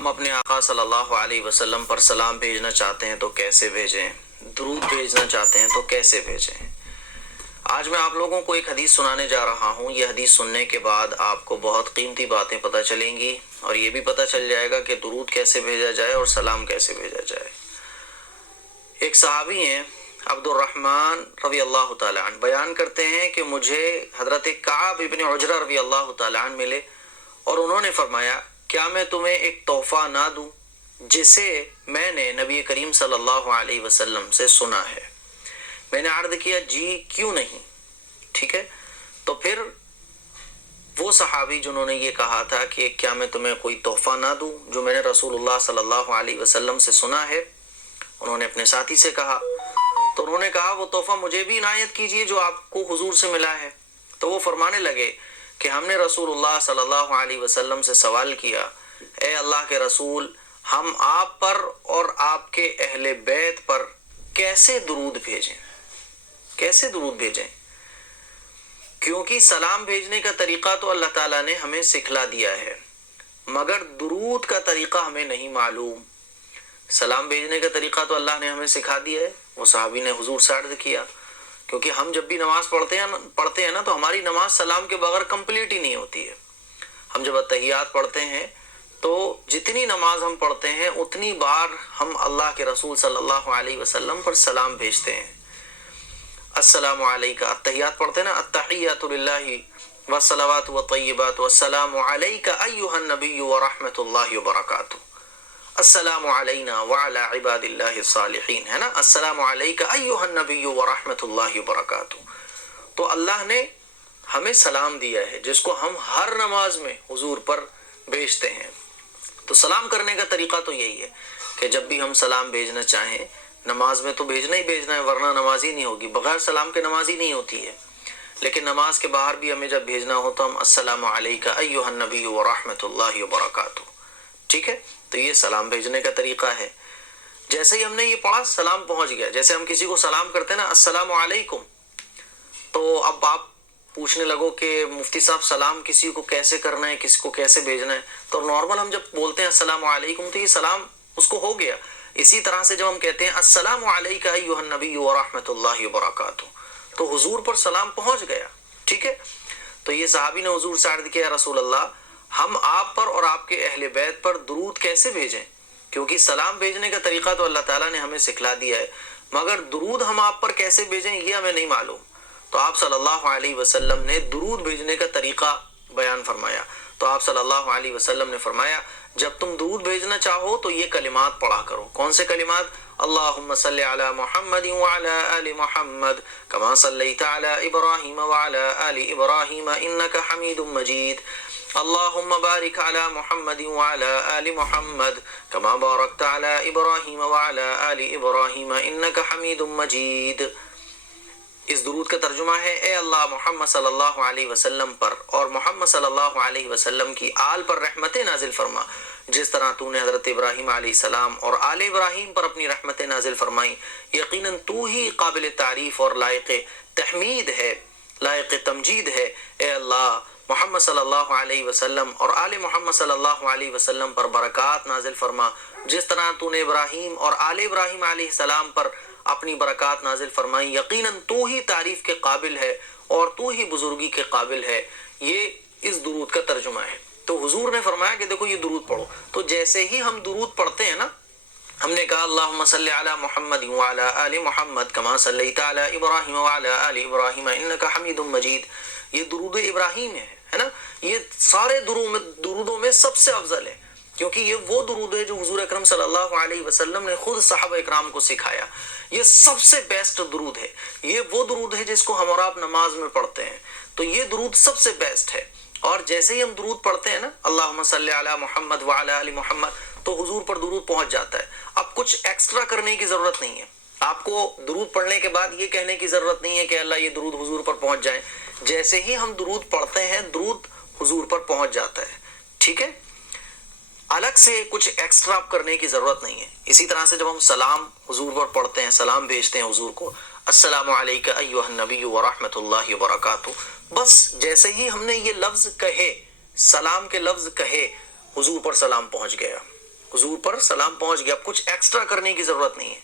ہم اپنے آقا صلی اللہ علیہ وسلم پر سلام بھیجنا چاہتے ہیں تو کیسے بھیجیں، درود بھیجنا چاہتے ہیں تو کیسے بھیجیں۔ آج میں آپ لوگوں کو ایک حدیث سنانے جا رہا ہوں۔ یہ حدیث سننے کے بعد آپ کو بہت قیمتی باتیں پتہ چلیں گی، اور یہ بھی پتہ چل جائے گا کہ درود کیسے بھیجا جائے اور سلام کیسے بھیجا جائے۔ ایک صحابی ہیں عبد الرحمن رضی اللہ تعالیٰ عنہ، بیان کرتے ہیں کہ مجھے حضرت کعب ابن عجرہ رضی اللہ تعالیٰ عنہ ملے اور انہوں نے فرمایا، کیا میں تمہیں ایک تحفہ نہ دوں جسے میں نے نبی کریم صلی اللہ علیہ وسلم سے سنا ہے؟ میں نے عرض کیا جی کیوں نہیں، ٹھیک ہے۔ تو پھر وہ صحابی جنہوں نے یہ کہا تھا کہ کیا میں تمہیں کوئی تحفہ نہ دوں جو میں نے رسول اللہ صلی اللہ علیہ وسلم سے سنا ہے، انہوں نے اپنے ساتھی سے کہا، تو انہوں نے کہا وہ تحفہ مجھے بھی عنایت کیجئے جو آپ کو حضور سے ملا ہے۔ تو وہ فرمانے لگے کہ ہم نے رسول اللہ صلی اللہ علیہ وسلم سے سوال کیا، اے اللہ کے رسول، ہم آپ پر اور آپ کے اہل بیت پر کیسے درود بھیجیں، کیسے درود بھیجیں؟ کیونکہ سلام بھیجنے کا طریقہ تو اللہ تعالیٰ نے ہمیں سکھلا دیا ہے، مگر درود کا طریقہ ہمیں نہیں معلوم۔ سلام بھیجنے کا طریقہ تو اللہ نے ہمیں سکھا دیا ہے۔ وہ صحابی نے حضور سے عرض کیا، کیونکہ ہم جب بھی نماز پڑھتے ہیں نا تو ہماری نماز سلام کے بغیر کمپلیٹ ہی نہیں ہوتی ہے۔ ہم جب اتحیات پڑھتے ہیں تو جتنی نماز ہم پڑھتے ہیں اتنی بار ہم اللہ کے رسول صلی اللہ علیہ وسلم پر سلام بھیجتے ہیں۔ السلام علیکہ، اتحیات پڑھتے ہیں نا، التحیات للہ والصلوات والطیبات والسلام علیکہ ایہا النبی ورحمۃ اللہ وبرکاتہ، السلام علینا وعلی عباد اللہ الصالحین، ہے نا، السلام علیکہ ایہا النبی ورحمۃ اللہ وبرکاتہ۔ تو اللہ نے ہمیں سلام دیا ہے جس کو ہم ہر نماز میں حضور پر بھیجتے ہیں۔ تو سلام کرنے کا طریقہ تو یہی ہے کہ جب بھی ہم سلام بھیجنا چاہیں، نماز میں تو بھیجنا ہی بھیجنا ہے ورنہ نماز ہی نہیں ہوگی، بغیر سلام کے نماز ہی نہیں ہوتی ہے، لیکن نماز کے باہر بھی ہمیں جب بھیجنا ہو تو ہم السلام علیکہ ایہا النبی ورحمۃ اللہ وبرکاتہ، ٹھیک ہے۔ تو یہ سلام بھیجنے کا طریقہ ہے۔ جیسے ہی ہم نے یہ پڑھا سلام پہنچ گیا۔ جیسے ہم کسی کو سلام کرتے ہیں نا، السلام علیکم، تو اب آپ پوچھنے لگو کہ مفتی صاحب سلام کسی کو کیسے کرنا ہے، کسی کو کیسے بھیجنا ہے؟ تو نارمل ہم جب بولتے ہیں السلام علیکم تو یہ سلام اس کو ہو گیا۔ اسی طرح سے جب ہم کہتے ہیں السلام علیکہ ایہا النبی ورحمۃ اللہ وبرکاتہ تو حضور پر سلام پہنچ گیا، ٹھیک ہے۔ تو یہ صحابی نے حضور سے عرض کیا، رسول اللہ، ہم آپ پر اور آپ کے اہل بیت پر درود کیسے بھیجیں؟ کیونکہ سلام بھیجنے کا طریقہ تو اللہ تعالیٰ نے ہمیں سکھلا دیا ہے، مگر درود ہم آپ پر کیسے بھیجیں یہ ہمیں نہیں معلوم۔ تو آپ صلی اللہ علیہ وسلم نے درود بھیجنے کا طریقہ بیان فرمایا۔ تو آپ صلی اللہ علیہ وسلم نے فرمایا، جب تم درود بھیجنا چاہو تو یہ کلمات پڑھا کرو۔ کون سے کلمات؟ اللہم صلی علی محمد وعلی آل محمد کما صلیت علی ابراہیم وعلی آل ابراہیم انک حمید مجید، اللہم بارک علی محمد وعلی آل محمد کما بارکت علی ابراہیم وعلی آل ابراہیم انک حمید مجید۔ اس درود کا ترجمہ ہے، اے اللہ محمد صلی اللہ علیہ وسلم پر اور محمد صلی اللہ علیہ وسلم کی آل پر رحمتیں نازل فرما، جس طرح تو نے حضرت ابراہیم علیہ السلام اور آل ابراہیم پر اپنی رحمتیں نازل فرمائیں۔ یقیناً تو ہی قابل تعریف اور لائق تحمید ہے، لائق تمجید ہے۔ اے اللہ محمد صلی اللہ علیہ وسلم اور آل محمد صلی اللہ علیہ وسلم پر برکات نازل فرما، جس طرح تو نے ابراہیم اور آل ابراہیم علیہ السلام پر اپنی برکات نازل فرمائی۔ یقیناً تو ہی تعریف کے قابل ہے اور تو ہی بزرگی کے قابل ہے۔ یہ اس درود کا ترجمہ ہے۔ تو حضور نے فرمایا کہ دیکھو یہ درود پڑھو۔ تو جیسے ہی ہم درود پڑھتے ہیں نا، ہم نے کہا اللہم صلی علی محمد وعلی آل محمد کما صلیت علی ابراہیم وعلی آل ابراہیم انک حمید مجید، یہ درود ابراہیم ہے نا، یہ سارے درودوں میں سب سے افضل ہے، کیونکہ یہ وہ درود ہے جو حضور اکرم صلی اللہ علیہ وسلم نے خود صحابہ اکرام کو سکھایا۔ یہ سب سے بیسٹ درود ہے، یہ وہ درود ہے جس کو ہم اور آپ نماز میں پڑھتے ہیں، تو یہ درود سب سے بیسٹ ہے۔ اور جیسے ہی ہم درود پڑھتے ہیں نا، اللہم صلی علی محمد وعلی آل محمد، تو حضور پر درود پہنچ جاتا ہے۔ اب کچھ ایکسٹرا کرنے کی ضرورت نہیں ہے، آپ کو درود پڑھنے کے بعد یہ کہنے کی ضرورت نہیں ہے کہ اللہ یہ درود حضور پر پہنچ جائے۔ جیسے ہی ہم درود پڑھتے ہیں درود حضور پر پہنچ جاتا ہے، ٹھیک ہے، الگ سے کچھ ایکسٹرا کرنے کی ضرورت نہیں ہے۔ اسی طرح سے جب ہم سلام حضور پر پڑھتے ہیں، سلام بھیجتے ہیں حضور کو، السلام علیکہ ایہا النبی ورحمۃ اللہ وبرکاتہ، بس جیسے ہی ہم نے یہ لفظ کہے، سلام کے لفظ کہے، حضور پر سلام پہنچ گیا۔ حضور پر سلام پہنچ گیا، کچھ ایکسٹرا کرنے کی ضرورت نہیں ہے.